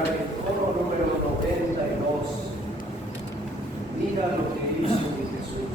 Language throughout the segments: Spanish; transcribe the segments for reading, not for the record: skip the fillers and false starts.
cantar el coro número 92. Mira lo que hizo mi Jesús.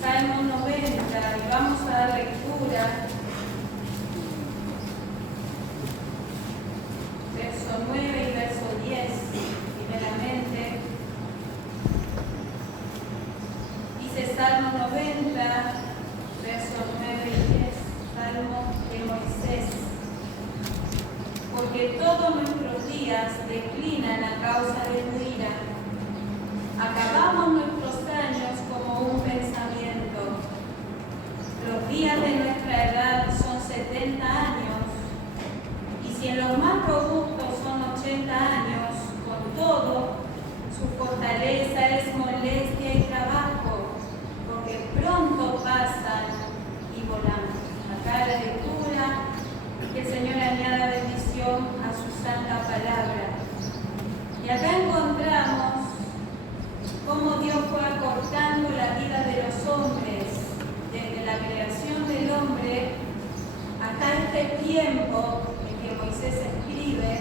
Salmo 90, y vamos a dar lectura, verso 9 y verso 10, primeramente. Dice Salmo 90, verso 9 y 10, Salmo de Moisés. Porque todos nuestros días declinan a causa de tu ira. Acabamos nuestros años como un pensamiento. Los días de nuestra edad son 70 años, y si en los más robustos son 80 años, con todo, su fortaleza es molestia y trabajo, porque pronto pasan y volamos. Acá la lectura, que el Señor añada bendición a su santa palabra. Y acá encontramos cómo Dios fue acortando la vida de los hombres desde la creación del hombre hasta este tiempo en que Moisés escribe.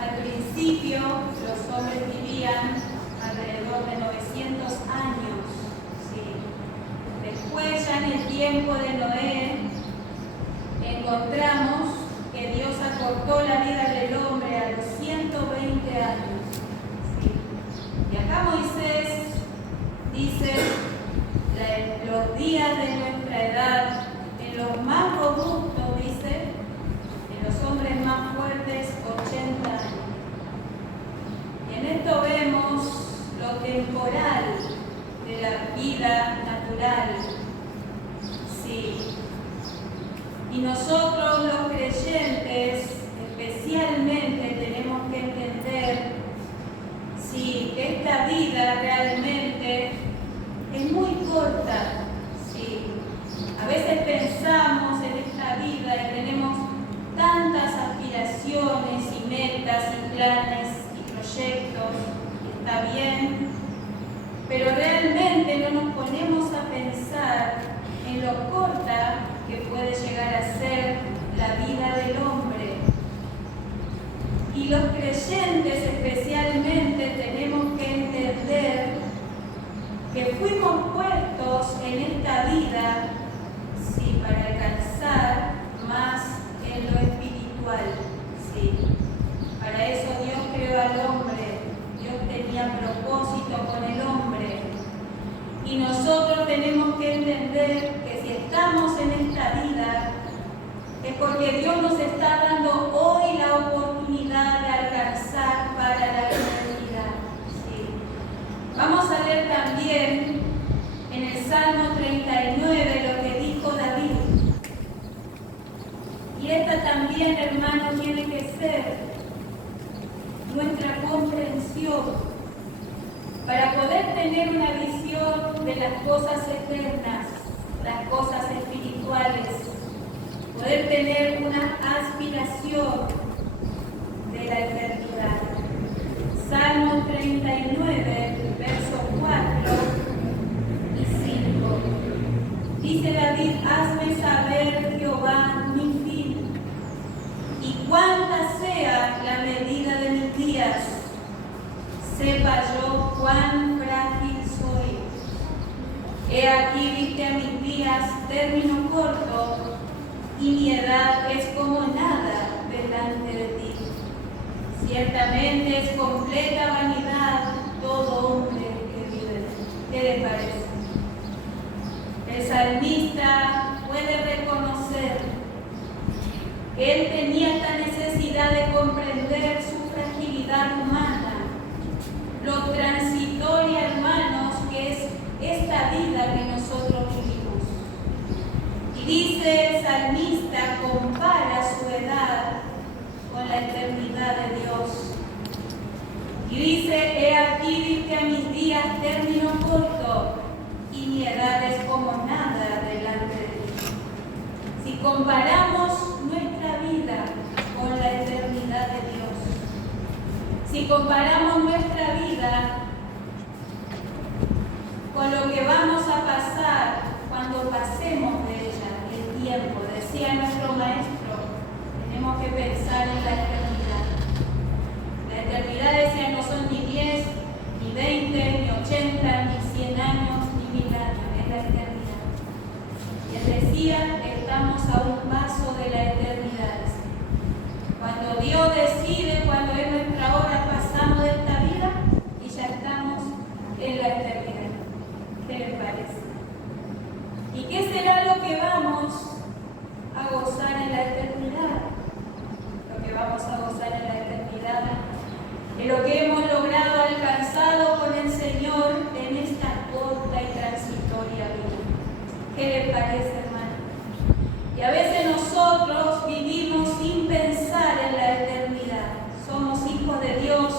Al principio los hombres vivían alrededor de 900 años. ¿Sí? Después, ya en el tiempo de Noé, encontramos que Dios acortó la vida del hombre a los 120 años. ¿Sí? Y acá Moisés dice, los días de nuestra edad, en los más robustos, dice, en los hombres más fuertes, 80 años. Y en esto vemos lo temporal de la vida natural. Sí. Y nosotros los creyentes especialmente tenemos que entender, sí, que esta vida realmente es muy corta. Sí. A veces pensamos en esta vida y tenemos tantas aspiraciones y metas y planes y proyectos, y está bien, pero realmente realmente no nos ponemos a pensar en lo corta que puede llegar a ser la vida del hombre. Y los creyentes especialmente tenemos que entender que fuimos puestos en esta vida, sí, para alcanzar más en lo espiritual, sí. Para eso Dios creó al hombre, Dios tenía propósito con el hombre. Y nosotros tenemos que entender que si estamos en esta vida, es porque Dios nos está dando hoy la oportunidad de alcanzar para la eternidad. Sí. Vamos a leer también en el Salmo 39 lo que dijo David. Y esta también, hermano, tiene que ser nuestra comprensión para poder tener una visión de las cosas eternas, las cosas espirituales, poder tener una aspiración de la eternidad. Salmo 39, versos 4 y 5. Dice David: hazme saber, Jehová, mi fin, y cuánta sea la medida de mis días, sepa yo cuán frágil soy. He aquí, viste a mis días término corto, y mi edad es como nada delante de ti. Ciertamente es completa vanidad todo hombre que vive. ¿Qué le parece? El salmista puede reconocer que él tenía esta necesidad de comprender su fragilidad humana, lo transitoria, hermanos, que es esta vida que nosotros vivimos. Y dice el salmista, compara su edad con la eternidad de Dios. Y dice: he aquí que a mis días término corto, y mi edad es como nada delante de ti. Si comparamos nuestra vida con la eternidad de Dios, si comparamos nuestra vida con lo que vamos a pasar cuando pasemos de ella, el tiempo, decía nuestro maestro, tenemos que pensar en la eternidad. La eternidad, decía, no son ni 10, ni 20, ni 80, ni 100 años, ni 1000 años, es la eternidad. Y él decía que estamos a un paso de la eternidad. Cuando Dios decide, cuando es nuestra hora, pasamos de esta vida y ya estamos en la eternidad. ¿Qué les parece? ¿Y qué será lo que vamos a gozar en la eternidad? Lo que vamos a gozar en la eternidad es lo que hemos logrado, alcanzado con el Señor en esta corta y transitoria vida. ¿Qué les parece, hermano? Y a veces nosotros vivimos sin pensar en la eternidad. Somos hijos de Dios,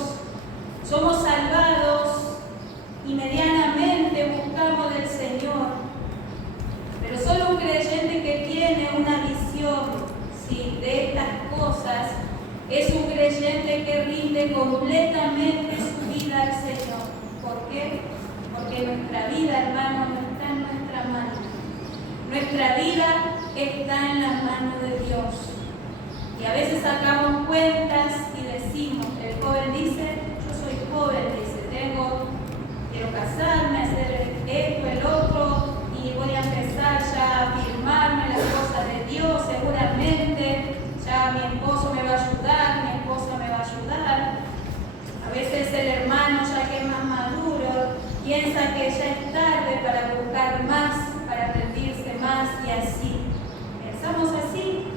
somos salvados y medianamente buscamos del Señor. Pero solo un creyente que tiene una visión, ¿sí?, de estas cosas es un creyente que rinde completamente su vida al Señor. ¿Por qué? Porque nuestra vida, hermano, no está en nuestra mano. Nuestra vida está en las manos de Dios. Y a veces sacamos cuentas y decimos, el joven dice, yo soy joven, dice, quiero casarme, hacer esto, el otro, y voy a empezar ya a afirmarme las cosas de Dios, seguramente ya mi esposo me va a ayudar, mi esposa me va a ayudar. A veces el hermano, ya que es más maduro, piensa que ya es tarde para buscar más, para rendirse más, y así. Pensamos así,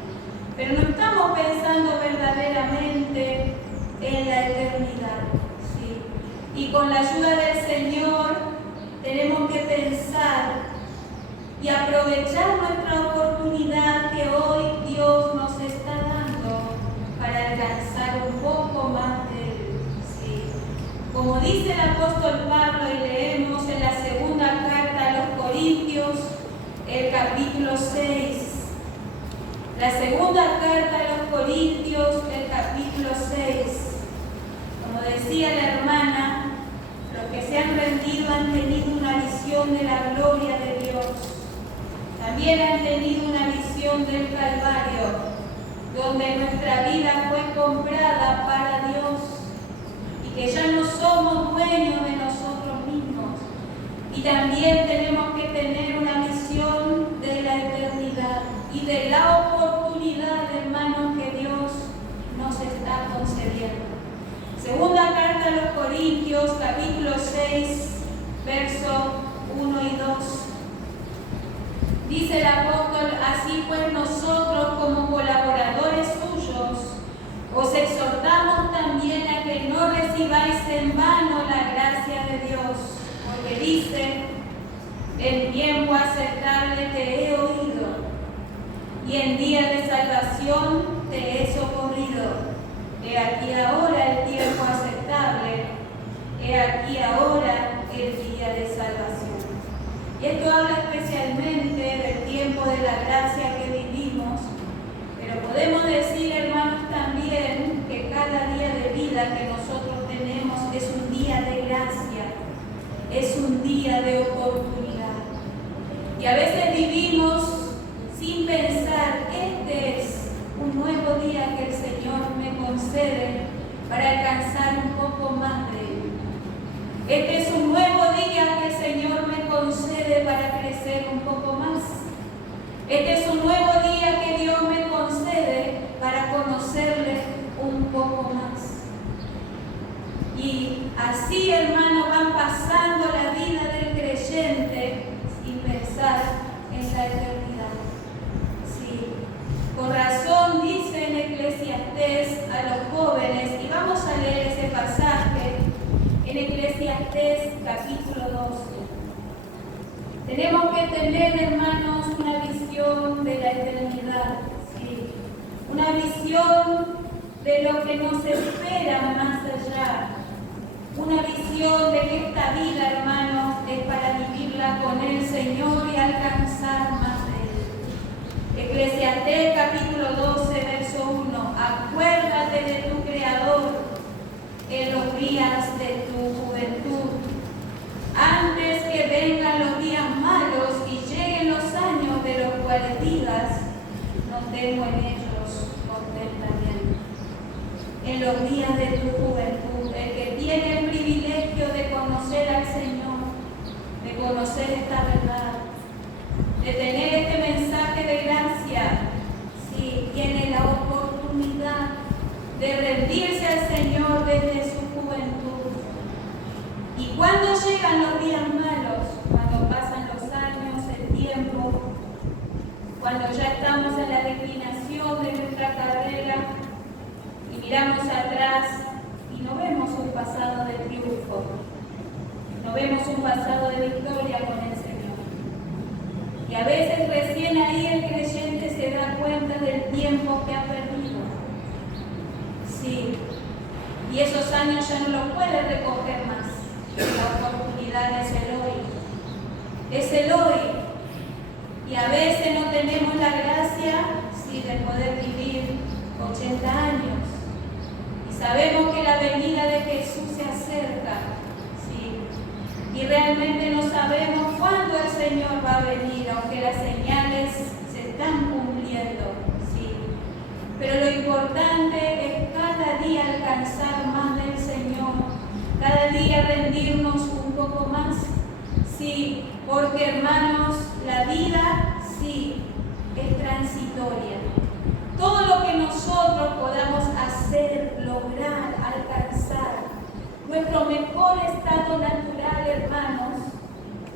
pero no estamos pensando verdaderamente en la eternidad, ¿sí? Y con la ayuda del Señor tenemos que pensar y aprovechar nuestra oportunidad que hoy Dios nos está dando para alcanzar un poco más de Él, ¿sí? Como dice el apóstol Pablo, y leemos en la segunda carta a los Corintios, el capítulo 6. La segunda carta a los Corintios, el capítulo 6. Como decía la hermana, los que se han rendido han tenido una visión visión de la gloria de Dios. También han tenido una visión del Calvario, donde nuestra vida fue comprada para Dios y que ya no somos dueños de nosotros mismos. Y también tenemos que tener una visión de la eternidad y de la oportunidad, hermanos, que Dios nos está concediendo. Segunda carta a los Corintios, capítulo 6, versos 1 y 2. Dice el apóstol: así pues nosotros, como colaboradores suyos, os exhortamos también a que no recibáis en vano la gracia de Dios, porque dice: en tiempo aceptable te he oído, y en día de salvación te he socorrido. He aquí ahora el tiempo aceptable, he aquí ahora el día de salvación. Y esto habla especialmente del tiempo de la gracia que vivimos, pero podemos decir, hermanos, también que cada día de vida que nosotros tenemos es un día de gracia, es un día de oportunidad. Y a veces vivimos sin pensar: este es un nuevo día que el Señor me concede para alcanzar un poco más de Él. Este es un nuevo día que el Señor me concede para crecer un poco más. Este es un nuevo día que Dios me concede para conocerle un poco más. Y así, hermano, van pasando la vida del creyente sin pensar en la eternidad. Sí, con razón dice en Eclesiastés a los jóvenes, y vamos a leer ese pasaje en Eclesiastés capítulo 12. Tenemos que tener, hermanos, una visión de la eternidad, ¿sí? Una visión de lo que nos espera más allá. Una visión de que esta vida, hermanos, es para vivirla con el Señor y alcanzar más de Él. Eclesiastés capítulo 12, verso 1. Acuérdate de tu Creador en los días de tu juventud, antes que vengan los días malos y lleguen los años de los cuales digas: no tengo en ellos contentamiento. En los días de tu juventud, el que tiene el privilegio de conocer al Señor, de conocer esta verdad, de tener este mensaje de gracia, sí, tiene la oportunidad de rendirse al Señor desde su juventud. Y cuando llegan los días malos, cuando pasan los años, el tiempo, cuando ya estamos en la declinación de nuestra carrera y miramos atrás y no vemos un pasado de triunfo, no vemos un pasado de victoria con el Señor. Y a veces recién ahí el creyente se da cuenta del tiempo que ha perdido. Sí, y esos años ya no los puede recoger más. La oportunidad es el hoy. Es el hoy. Y a veces no tenemos la gracia, sí, de poder vivir 80 años. Y sabemos que la venida de Jesús se acerca. Sí. Y realmente no sabemos cuándo el Señor va a venir, aunque las señales se están cumpliendo. Sí. Pero lo importante es cada día alcanzar más del Señor, cada día rendirnos un poco más. Sí, porque, hermanos, la vida, sí, es transitoria. Todo lo que nosotros podamos hacer, lograr, alcanzar, nuestro mejor estado natural, hermanos,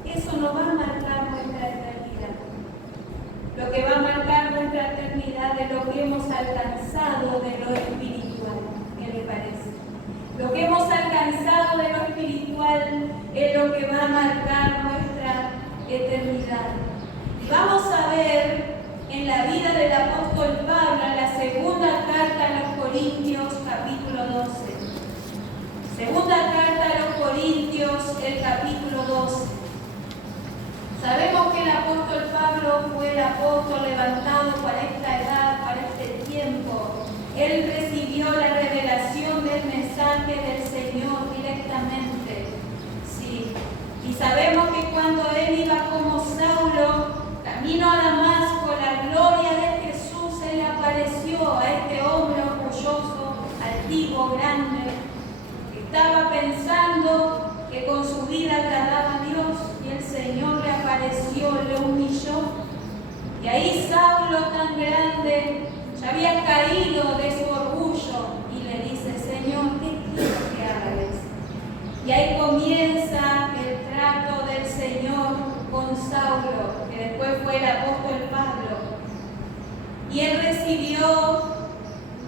eso no va a marcar nuestra eternidad. Lo que va a marcar nuestra eternidad es lo que hemos alcanzado de lo espiritual. ¿Qué le parece? Lo que hemos alcanzado de lo espiritual es lo que va a marcar nuestra eternidad. Y vamos a ver en la vida del apóstol Pablo, en la segunda carta a los Corintios, capítulo 12. Segunda carta a los Corintios, el capítulo 12. Sabemos que el apóstol Pablo fue el apóstol levantado para esta edad, para este tiempo. Él recibió la revelación del mensaje del Señor directamente. Sí. Y Y sabemos que cuando él iba como Saulo, camino a Damasco, la gloria de Jesús se le apareció a este hombre orgulloso, altivo, grande, que estaba pensando que con su vida agradaba a Dios, y el Señor le apareció, le humilló. Y ahí Saulo, tan grande, ya había caído de su orgullo y le dice: Señor, ¿qué quieres que hagas? Y ahí comienza el trato del Señor con Saulo, que después fue el apóstol Pablo. Y él recibió,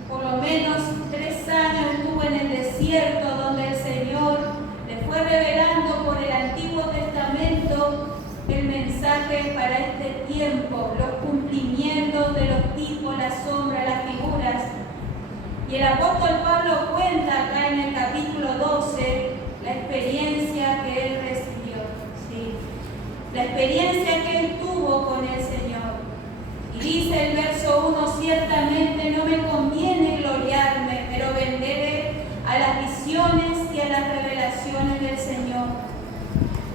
por lo menos 3 años estuvo en el desierto, donde el Señor le fue revelando por el Antiguo Testamento el mensaje para este tiempo, los cumplimientos de los tipos, las sombras, las figuras. Y el apóstol Pablo cuenta acá en el capítulo 12 la experiencia que él recibió, ¿sí? La experiencia que él tuvo con el Señor. Y dice el verso 1: ciertamente no me conviene gloriarme, pero venderé a las visiones y a las revelaciones del Señor.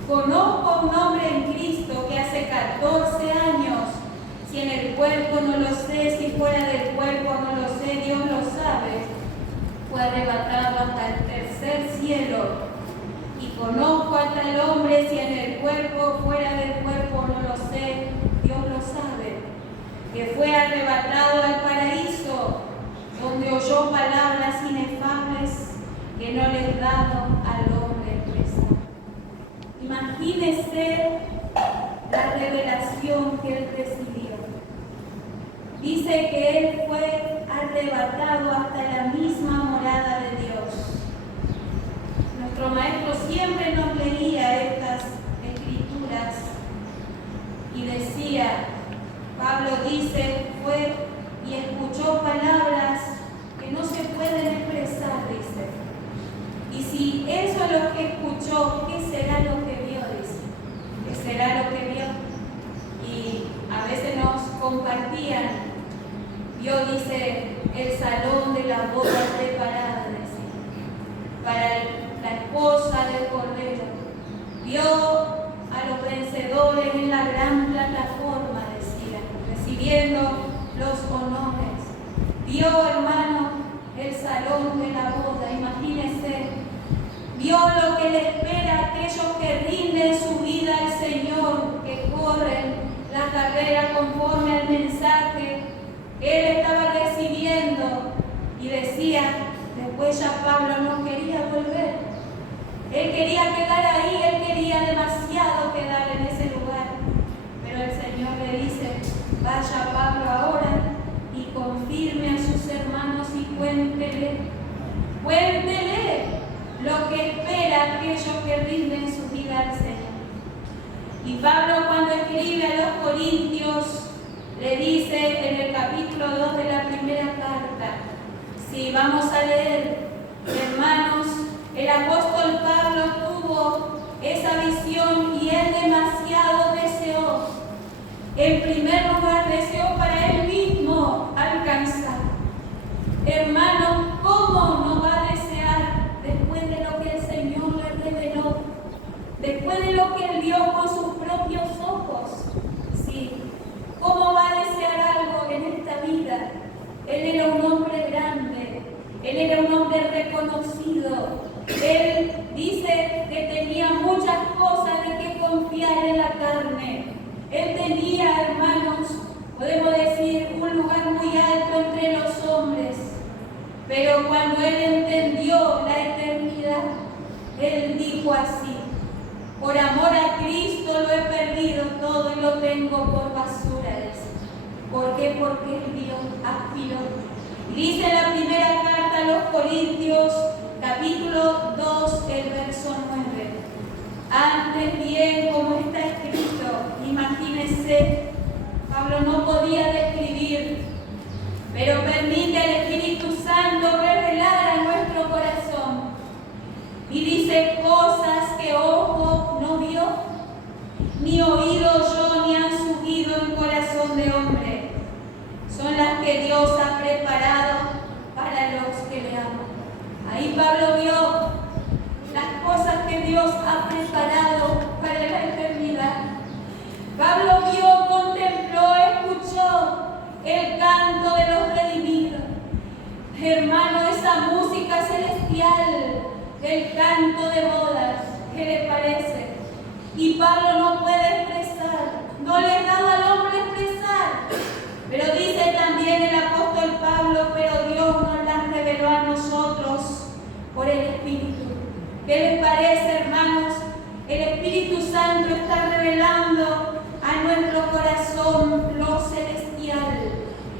Conozco un hombre en Cristo que hace 14 años, si en el cuerpo no lo sé, si fuera del cuerpo no lo sé, Dios lo sabe, fue arrebatado hasta el tercer cielo. Y conozco a tal hombre, si en el cuerpo, fuera del cuerpo no lo sé, Dios lo sabe, que fue arrebatado al paraíso, donde oyó palabras inefables que no le he dado al hombre expresar. Imagínese la revelación que él recibió. Dice que él fue arrebatado hasta la misma morada de Dios. Nuestro maestro siempre nos leía estas escrituras y decía, Pablo dice, fue y escuchó palabras que no se pueden expresar, dice. Y si eso es lo que escuchó, ¿qué será lo que vio? Dice. ¿Qué será lo que vio? Y a veces nos compartían, vio, dice, el salón de la boda preparada, decía, para la esposa del Cordero. Vio a los vencedores en la gran plataforma, decía, recibiendo los honores. Vio, hermano, el salón de la boda, imagínense. Vio lo que le espera a aquellos que rinden su vida al Señor, que corren la carrera conforme al mensaje que él estaba recibiendo. Y decía, después ya Pablo no quería volver. Él quería quedar ahí, él quería demasiado quedar en ese lugar. Pero el Señor le dice, vaya Pablo ahora y confirme a sus hermanos y cuéntele lo que espera aquellos que rinden su vida al Señor. Y Pablo, cuando escribe a los Corintios, le dice en el capítulo 2 de la primera carta, si vamos a leer, hermanos, el apóstol Pablo tuvo esa visión y él demasiado deseó. En primer lugar, deseó para él mismo alcanzar. Hermano, ¿cómo no va a desear después de lo que el Señor le reveló? Después de lo que él vio con sus propios ojos. Sí. ¿Cómo va a desear algo en esta vida? Él era un hombre grande. Él era un hombre reconocido. Él dice que tenía muchas cosas de que confiar en la carne. Él tenía, hermanos, podemos decir, un lugar muy alto entre los hombres. Pero cuando él entendió la eternidad, él dijo así, por amor a Cristo lo he perdido todo y lo tengo por basura. ¿Por qué? Porque él vio, aspiró. Dice en la primera carta a los Corintios, capítulo 2, el verso 9. Antes bien, como está escrito, imagínense, Pablo no podía describir, pero permite al Espíritu Santo revelar a nuestro corazón. Y dice cosas que ojo no vio, ni oído yo, ni han subido en corazón de hombre. Son las que Dios ha preparado para los que le aman. Ahí Pablo vio las cosas que Dios ha preparado para el canto de bodas. ¿Qué le parece? Y Pablo no puede expresar, no le daba al hombre expresar. Pero dice también el apóstol Pablo, pero Dios nos las reveló a nosotros por el Espíritu. ¿Qué les parece, hermanos? El Espíritu Santo está revelando a nuestro corazón lo celestial.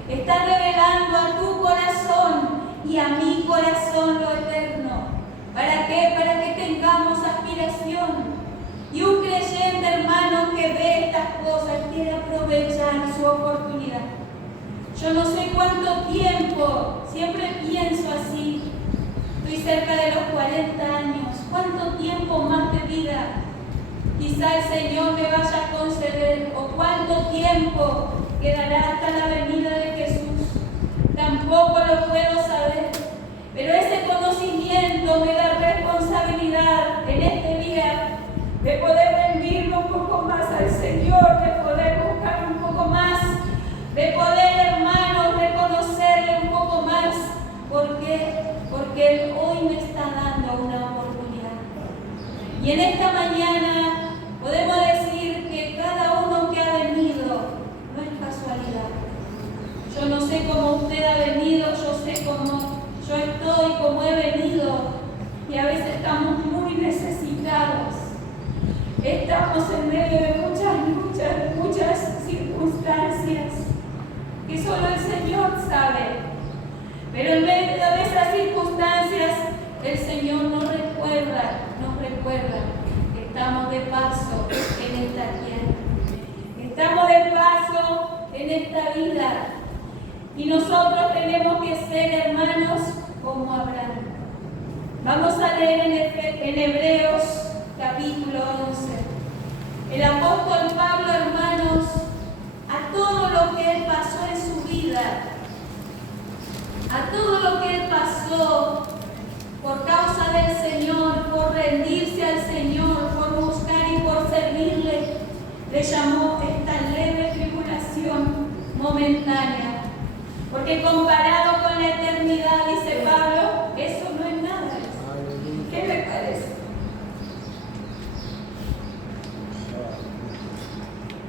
Está revelando a tu corazón y a mi corazón lo eterno. ¿Para qué? Para que tengamos aspiración. Y un creyente, hermano, que ve estas cosas quiere aprovechar su oportunidad. Yo no sé cuánto tiempo, siempre pienso así. Estoy cerca de los 40 años. ¿Cuánto tiempo más de vida quizá el Señor me vaya a conceder? ¿O cuánto tiempo quedará hasta la venida de Jesús? Tampoco lo puedo saber. Pero ese conocimiento me da responsabilidad en este día de poder rendirme un poco más al Señor, de poder buscar un poco más, de poder, hermanos, reconocerle un poco más. ¿Por qué? Porque Él hoy me está dando una oportunidad. Y en esta mañana podemos decir que cada uno que ha venido no es casualidad. Yo no sé cómo usted ha venido, yo sé cómo yo estoy, cómo he venido, y a veces estamos muy necesitados. Estamos en medio de muchas circunstancias que solo el Señor sabe. Pero en medio de esas circunstancias, el Señor nos recuerda que estamos de paso en esta tierra. Estamos de paso en esta vida. Y nosotros tenemos que ser, hermanos, como Abraham. Vamos a leer en Hebreos capítulo 11. El apóstol Pablo, hermanos, a todo lo que él pasó en su vida, a todo lo que él pasó por causa del Señor, por rendirse al Señor, por buscar y por servirle, le llamó esta leve tribulación momentánea. Porque comparado con la eternidad, dice Pablo, eso no es nada. ¿Qué le parece?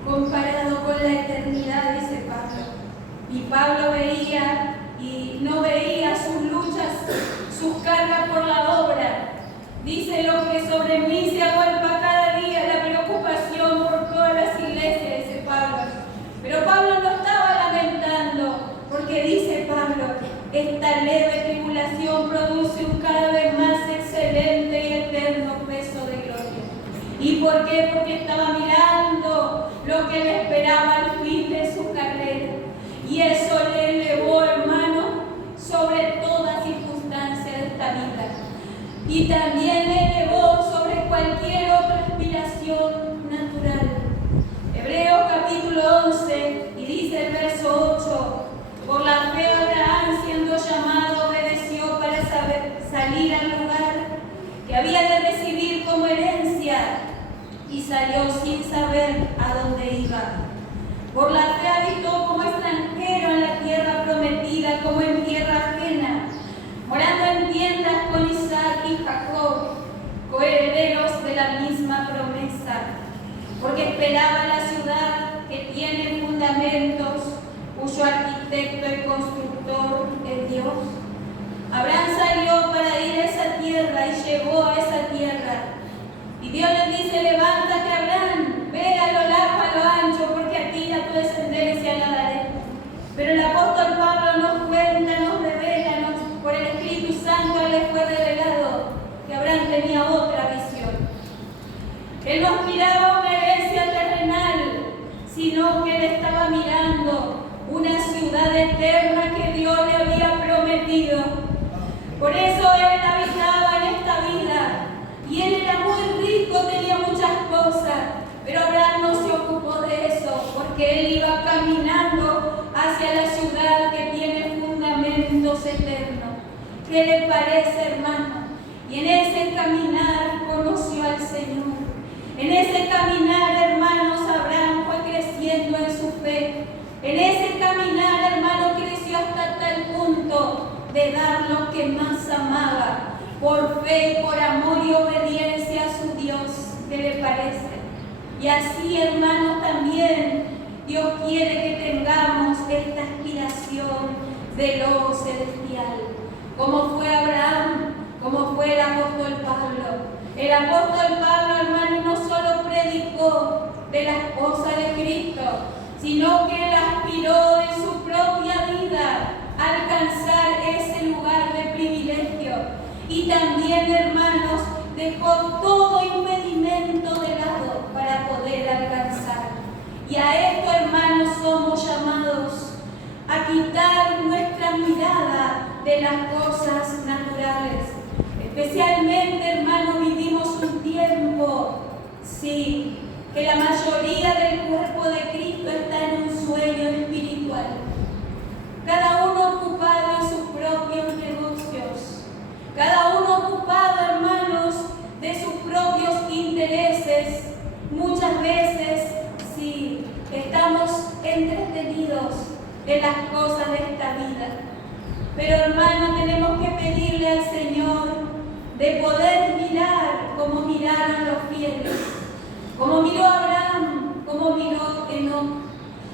Comparado con la eternidad, dice Pablo. Y Pablo veía y no veía sus luchas, sus cargas por la obra. Dice: lo que sobre mí se agolpa cada día, la preocupación por todas las iglesias, dice Pablo. Pero Pablo no estaba lamentando, porque dice Pablo: esta leve tribulación produce un cada vez más excelente y eterno peso de gloria. ¿Y por qué? Porque estaba mirando lo que le esperaba al fin de su carrera. Y eso le elevó, hermano, sobre toda circunstancia de esta vida. Y también le elevó sobre cualquier otra aspiración natural. Hebreos capítulo 11, y dice el verso 8: por la fe Abraham, siendo llamado, obedeció para salir al lugar que había de recibir como herencia, y salió sin saber a dónde iba. Por la fe habitó como extranjero en la tierra prometida, como en tierra ajena, morando en tiendas con Isaac y Jacob, coherederos de la misma promesa, porque esperaba la ciudad que tiene fundamentos, cuyo arquitecto y constructor es Dios. Abraham salió para ir a esa tierra y llegó a esa tierra. Y Dios le dice: levántate, Abraham, ve a lo largo, a lo ancho, porque a ti y a tu descendencia la daré. Pero el apóstol Pablo nos cuenta, nos revela, por el Espíritu Santo le fue revelado que Abraham tenía otra visión. Él no miraba una herencia terrenal, sino que él estaba mirando una ciudad eterna que Dios le había prometido. Por eso él habitaba en esta vida. Y él era muy rico, tenía muchas cosas. Pero Abraham no se ocupó de eso, porque él iba caminando hacia la ciudad que tiene fundamentos eternos. ¿Qué le parece, hermano? Y en ese caminar conoció al Señor. En ese caminar, hermanos, Abraham fue creciendo en su fe. En ese caminar, hermano, creció hasta tal punto de dar lo que más amaba. Por fe Él por amor y obediencia a su Dios, ¿qué le parece? Y así, hermanos, también Dios quiere que tengamos esta aspiración de lo celestial, como fue Abraham, como fue el apóstol Pablo. El apóstol Pablo, hermano, no solo predicó de la esposa de Cristo, sino que él aspiró en su propia vida a alcanzar ese lugar de privilegio. Y también, hermanos, dejó todo impedimento de lado para poder alcanzar. Y a esto, hermanos, somos llamados a quitar nuestra mirada de las cosas naturales. Especialmente, hermanos, vivimos un tiempo, sí, que la mayoría del cuerpo de Cristo está en un sueño espiritual. Cada uno ocupado en sus propios negocios. Cada uno ocupado, hermanos, de sus propios intereses. Muchas veces, sí, estamos entretenidos en las cosas de esta vida. Pero, hermano, tenemos que pedirle al Señor de poder mirar como miraron los fieles, como miró Abraham, como miró Enoc,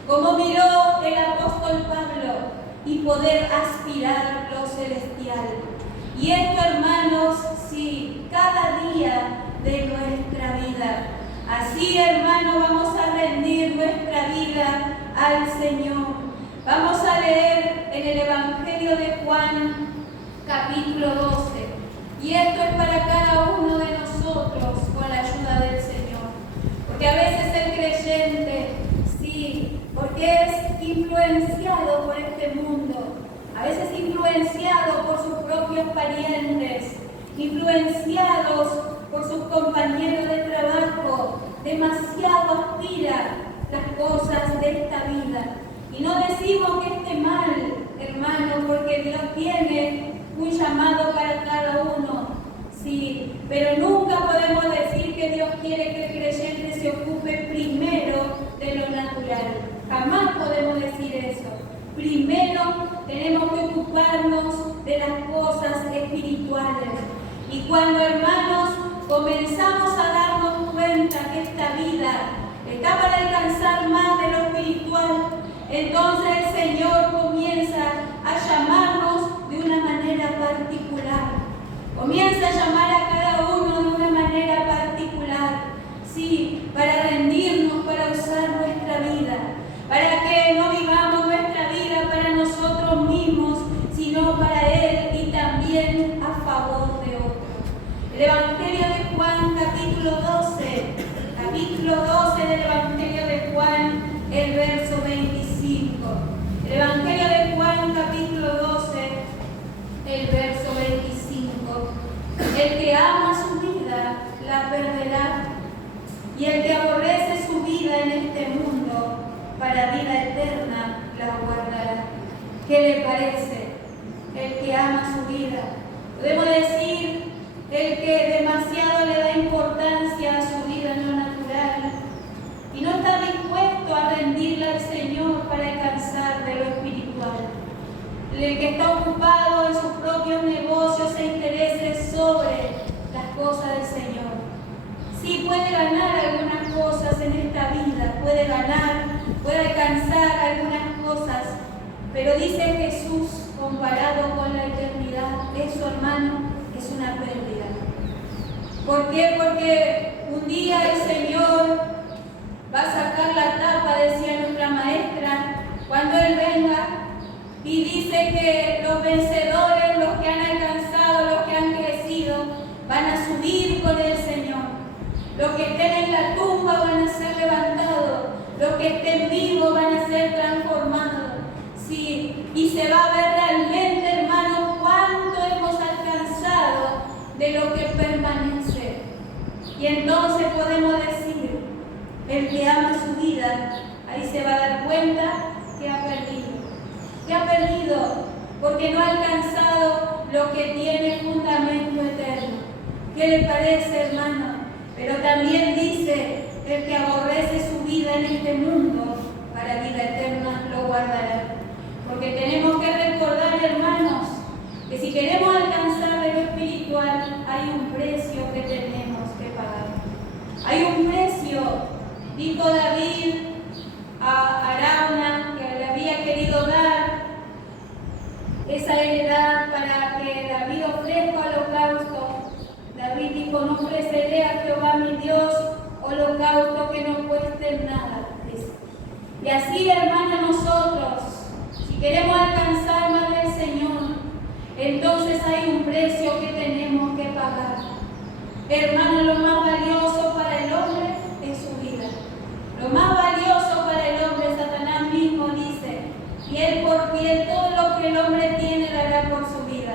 como miró el apóstol Pablo, y poder aspirar lo celestial. Y esto, hermanos, sí, cada día de nuestra vida. Así, hermanos, vamos a rendir nuestra vida al Señor. Vamos a leer en el Evangelio de Juan, capítulo 12. Y esto es para cada uno de nosotros con la ayuda del Señor. Porque a veces el creyente, sí, porque es influenciado por este mundo, a veces influenciado por sus propios parientes, influenciados por sus compañeros de trabajo, demasiado aspira las cosas de esta vida. Y no decimos que esté mal, hermano, porque Dios tiene un llamado para cada uno, sí, pero nunca podemos decir que Dios quiere que el creyente se ocupe primero de lo natural. Jamás podemos decir eso. Primero tenemos que ocuparnos de las cosas espirituales. Y cuando, hermanos, comenzamos a darnos cuenta que esta vida está para alcanzar más de lo espiritual, entonces el Señor comienza a llamarnos de una manera particular. Comienza a llamar a cada uno de una manera particular, sí, para rendirnos, para usar nuestra vida, para que no vivamos nuestra vida para nosotros mismos, sino para Él y también a favor de otros. El Evangelio de Juan, capítulo 12 del Evangelio de Juan, el verso 25. El Evangelio de Juan, capítulo 12, el verso 25. El que ama su vida la perderá, y el que aborrece su vida en este mundo para vida eterna la guardará. ¿Qué le parece? El que ama su vida. Podemos decir el que demasiado le da importancia a su vida en lo natural y no está dispuesto a rendirle al Señor para alcanzar de lo espiritual. El que está ocupado en sus propios negocios e intereses sobre las cosas del Señor. Sí, puede ganar algunas cosas en esta vida, puede ganar, puede alcanzar algunas cosas, pero dice Jesús, comparado con la eternidad, eso, hermano, es una pérdida. ¿Por qué? Porque un día el Señor va a sacar la tapa, decía nuestra maestra, cuando Él venga, y dice que los vencedores, los que han alcanzado, los que han crecido, van a subir con el Señor. Los que estén en la tumba van a ser levantados, los que estén vivos van a ser transformados. Sí, y se va a ver realmente, hermanos, cuánto hemos alcanzado de lo que permanece. Y entonces podemos decir, el que ama su vida, ahí se va a dar cuenta que ha perdido. Que ha perdido porque no ha alcanzado lo que tiene fundamento eterno. ¿Qué le parece, hermano? Pero también dice, el que aborrece su vida en este mundo, para vida eterna lo guardará. Porque tenemos que recordar, hermanos, que si queremos alcanzar de lo espiritual, hay un dijo David a Arauna que le había querido dar esa heredad para que David ofrezca holocausto. David dijo: no ofreceré a Jehová mi Dios holocausto que no cueste nada. Y así, hermanos, nosotros, si queremos alcanzar más del Señor, entonces hay un precio que tenemos que pagar. Hermanos, lo más valioso para el hombre es su vida. Lo más valioso para el hombre, Satanás mismo dice, piel por piel, todo lo que el hombre tiene dará por su vida.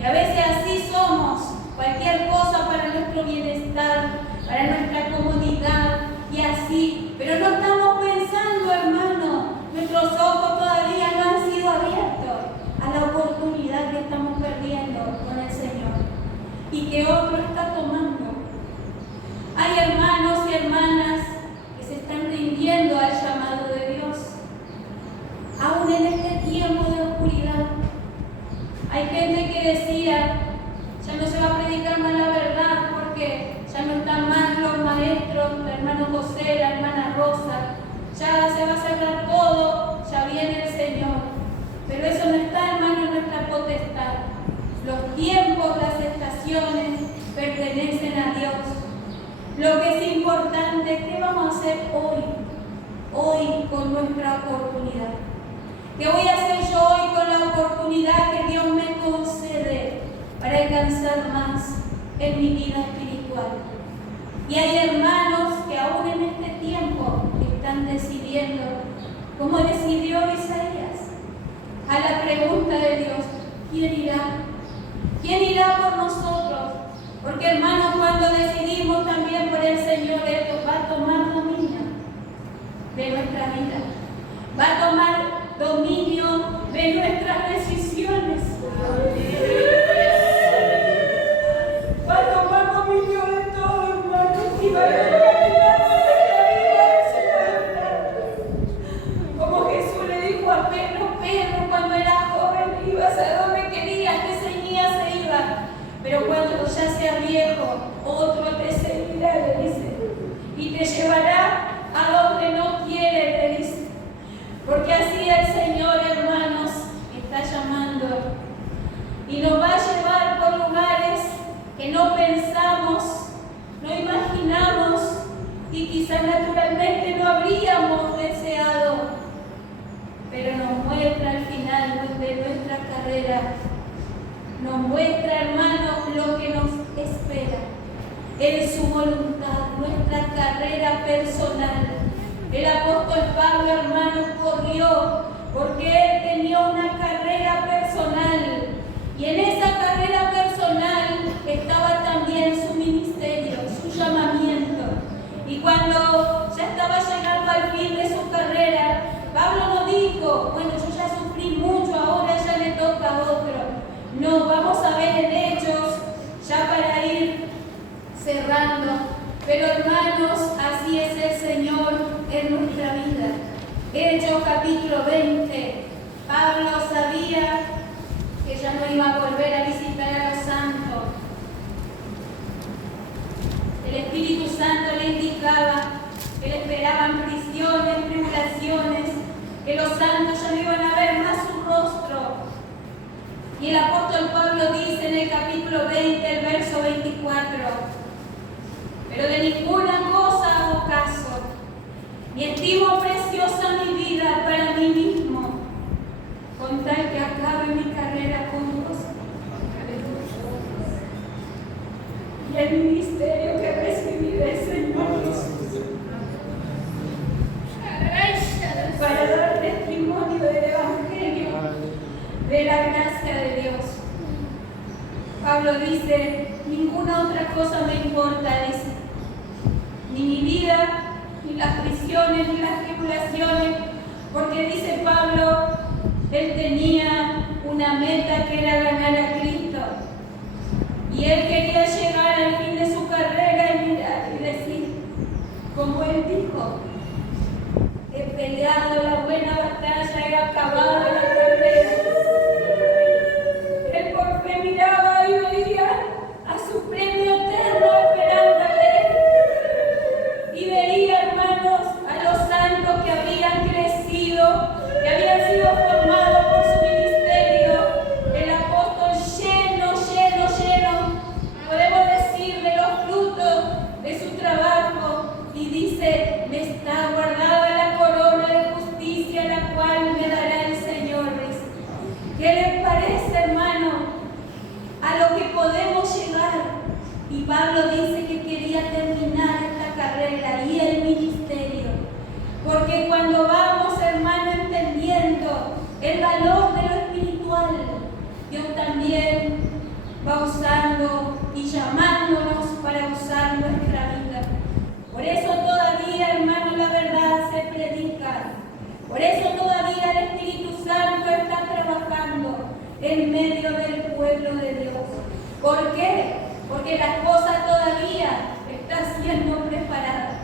Y a veces así somos, cualquier cosa para nuestro bienestar, para nuestra comodidad y así. Pero no estamos pensando, hermano, nuestros ojos todavía no han sido abiertos a la oportunidad que estamos perdiendo con el Señor y que otro está tomando. Hay hermanos y hermanas que se están rindiendo al llamado de Dios, aún en este tiempo de oscuridad. Hay gente que decía: ya no se va a predicar más la verdad porque ya no están más los maestros, el hermano José, la hermana Rosa, ya se va a cerrar todo, ya viene el Señor. Pero eso no está, hermano, en nuestra potestad. Los tiempos, las estaciones pertenecen a Dios. Lo que es importante es qué vamos a hacer hoy con nuestra oportunidad. ¿Qué voy a hacer yo hoy con la oportunidad que Dios me concede para alcanzar más en mi vida espiritual? Y hay hermanos que aún en este tiempo están decidiendo, como decidió Isaías, a la pregunta de Dios: ¿quién irá? ¿Quién irá por nosotros? Porque, hermanos, cuando decidimos también por el Señor, Él va a tomar dominio de nuestra vida. Va a tomar dominio de nuestras decisiones. Va a tomar dominio de todo, hermanos, y va a caminar nuestra vida en su voluntad. Como Jesús le dijo a Pedro: Pedro, cuando era joven, ibas a donde querías, te ceñías e ibas. Pero cuando ya sea viejo, otro te seguirá, le dice, y te llevará a donde no quiere, le dice. Porque así el Señor, hermanos, está llamando y nos va a llevar por lugares que no pensamos, no imaginamos y quizás naturalmente no habríamos deseado. Pero nos muestra al final de nuestra carrera, nos muestra, hermanos, lo que nos espera en su voluntad, nuestra carrera personal. El apóstol Pablo, hermanos, corrió porque él tenía una carrera personal y en esa carrera personal estaba también su ministerio, su llamamiento. Y cuando ya estaba llegando al fin de su carrera, Pablo no dijo: bueno, yo ya sufrí mucho, ahora ya le toca a otro. No, vamos a ver en Hechos, ya para ir cerrando. Pero, hermanos, así es el Señor en nuestra vida. Hechos capítulo 20. Pablo sabía que ya no iba a volver a visitar a los santos. El Espíritu Santo le indicaba que le esperaban prisiones, tribulaciones, que los santos ya no iban a ver más su rostro. Y el apóstol Pablo dice en el capítulo 20, el verso 24: pero de ninguna cosa hago caso, ni estimo preciosa mi vida para mí mismo, con tal que acabe mi carrera con Dios y el ministerio que recibí del Señor Jesús, para dar testimonio del Evangelio, de la gracia de Dios. Pablo dice: ninguna otra cosa me importa, dice, ni mi vida, ni las prisiones, ni las tribulaciones, porque dice Pablo, él tenía una meta que era ganar a Cristo, y él quería llegar al fin de su carrera y mirar y decir, como él dijo: he peleado la buena batalla, he acabado la carrera. Él por fe miraba y veía a su premio eterno esperándole. Y veía, hermano, Pablo dice que quería terminar esta carrera y el ministerio. Porque cuando vamos, hermano, entendiendo el valor de lo espiritual, Dios también va usando y llamándonos para usar nuestra vida. Por eso todavía, hermano, la verdad se predica. Por eso todavía el Espíritu Santo está trabajando en medio del pueblo de Dios. ¿Por qué? Porque las cosas todavía están siendo preparadas.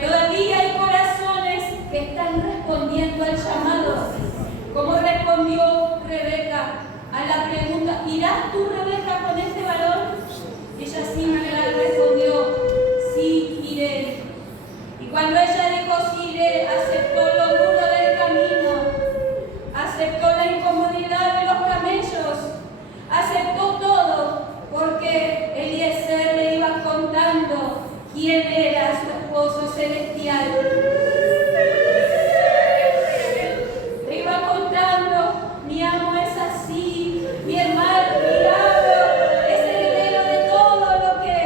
Todavía hay corazones que están respondiendo al llamado. Como respondió Rebeca a la pregunta: ¿irás tú, Rebeca, con este varón? Ella simple respondió: sí, iré. Y cuando ella dijo sí iré, aceptó lo duro del camino, aceptó la incomodidad de los camellos, aceptó todo, porque Eliezer le iba contando quién era su esposo celestial. Le iba contando: mi amo es así, mi hermano, mi amo es heredero de todo lo que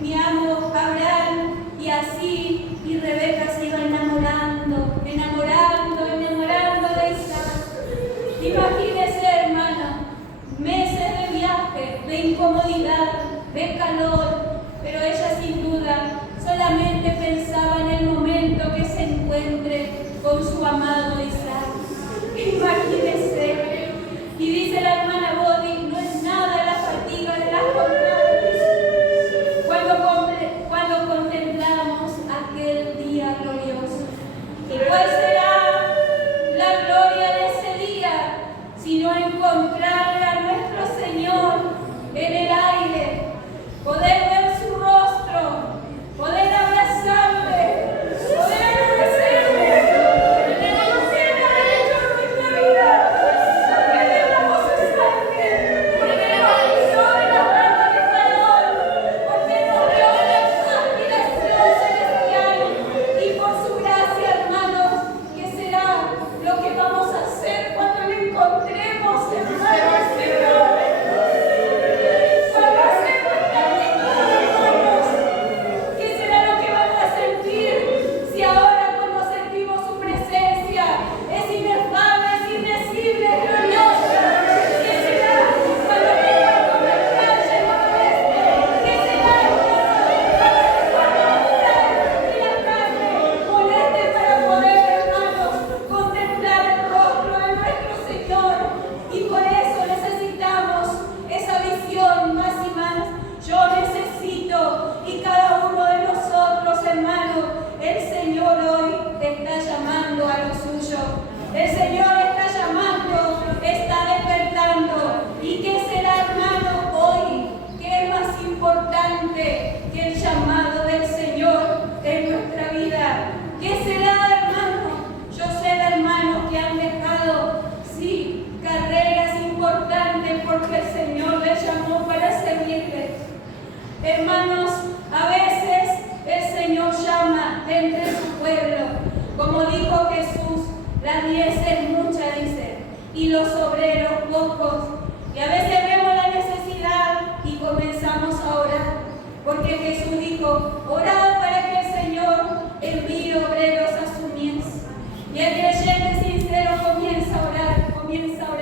mi amo Abraham, y así. Y Rebeca se iba enamorando de Isaac. Imagínese, hermana, meses de viaje, de incomodidad, de calor, pero ella sin duda solamente pensaba en el momento que se encuentre con su amado Isaac. Imagínese. Y dice la hermana Bodi: no es nada la fatiga de las jornadas cuando contemplamos aquel día glorioso. ¿Y cuál será la gloria de ese día? Sino encontrarle a nuestro Señor en el aire, poder ver su rostro, poder abrazarle, poder agradecerle por lo que Él ha hecho en nuestra vida, porque derramó su sangre, porque nos hizo en la mano de Faraón, porque nos dio la aspiración celestial, y por su gracia, hermanos, ¿qué será lo que vamos a hacer cuando le encontremos, hermanos, Señor? ¿Qué será lo que van a sentir si ahora, cuando sentimos su presencia, es inefable, es indecible, es gloriosa? ¿Qué será cuando vengan por la calle noroeste? ¿Qué será cuando la y la carne moleste para poder, hermanos, contemplar el rostro de nuestro Señor? Y por eso necesitamos esa visión más y más. Yo necesito, y cada uno de nosotros, hermanos, el Señor hoy está llamando a lo suyo. El Señor está llamando, está despertando. ¿Y qué será, hermano, hoy? ¿Qué es más importante que el llamado del Señor en nuestra vida? ¿Qué será, hermano? Yo sé de hermanos que han dejado, sí, carreras importantes porque el Señor les llamó para servirles. Hermanos, a veces el Señor llama entre su pueblo. Como dijo Jesús, la mies es mucha, dice, y los obreros pocos. Y a veces vemos la necesidad y comenzamos a orar. Porque Jesús dijo: orad para que el Señor envíe obreros a su mies. Y el creyente sincero comienza a orar, comienza a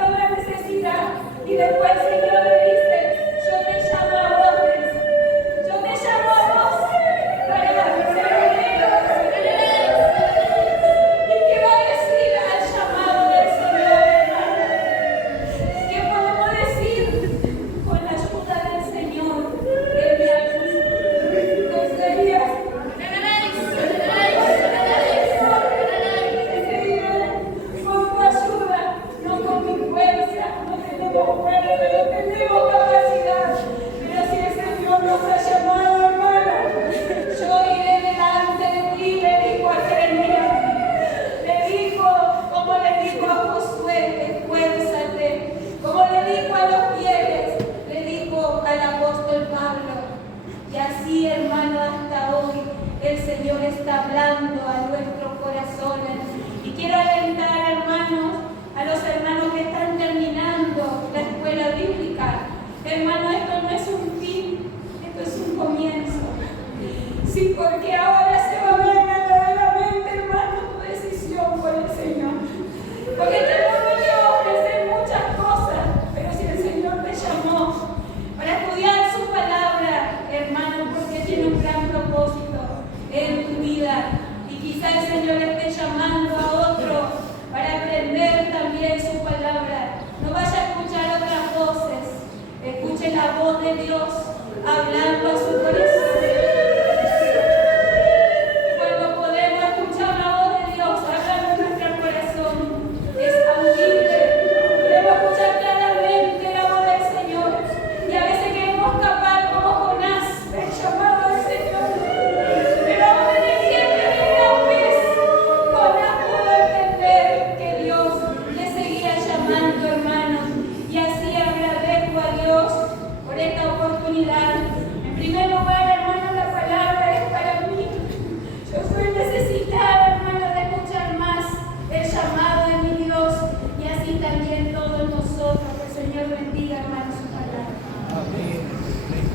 ver la necesidad. Y después el Señor le dice: yo te llamo a vos para ser obreros. ¿Y qué va a decir al llamado del Señor, hermano? ¿Qué podemos decir? Con la ayuda del Señor, Él me ayuda. ¿No sería? Con tu ayuda, no con mi fuerza, no tenemos fuerza, no tenemos capacidad. Pero si el Señor nos ha llamado, hermano, yo iré delante de ti, le dijo a Jeremías. Le dijo, como le dijo a Josué: esfuérzate. Como le dijo a los fieles, le dijo al apóstol Pablo. Y así, hermano, hasta hoy el Señor está hablando a nuestros corazones. Y quiero alentar, hermanos, a los hermanos que están terminando la escuela bíblica. Hermano, esto no es un fin, esto es un comienzo. Sí, porque ahora se va a ver verdaderamente, hermano, tu decisión por el Señor. Porque este mundo te va a ofrecer muchas cosas, pero si el Señor te llamó para estudiar su palabra, hermano, porque tiene un gran propósito en tu vida. Y quizá el Señor esté llamando a otro para aprender también su palabra. No vaya a escuchar otras voces, escuche la voz de Dios.